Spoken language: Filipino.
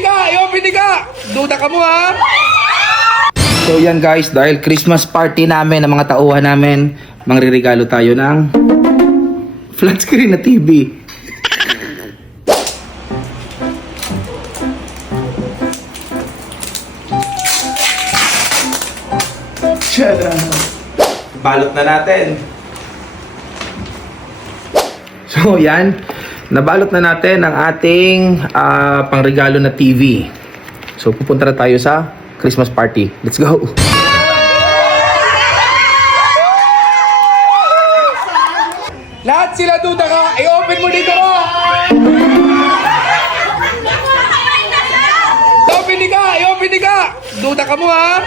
I-open ka! Duda ka mo ha! So yan guys, dahil Christmas party namin, ng mga tauhan namin, mangririgalo tayo ng flat screen na TV. Balot na natin. So yan, nabalot na natin ang ating pangregalo na TV. So pupunta na tayo sa Christmas party. Let's go! Lahat sila duda ka! I-open mo dito mo! I-open ka! Duda ka mo ha!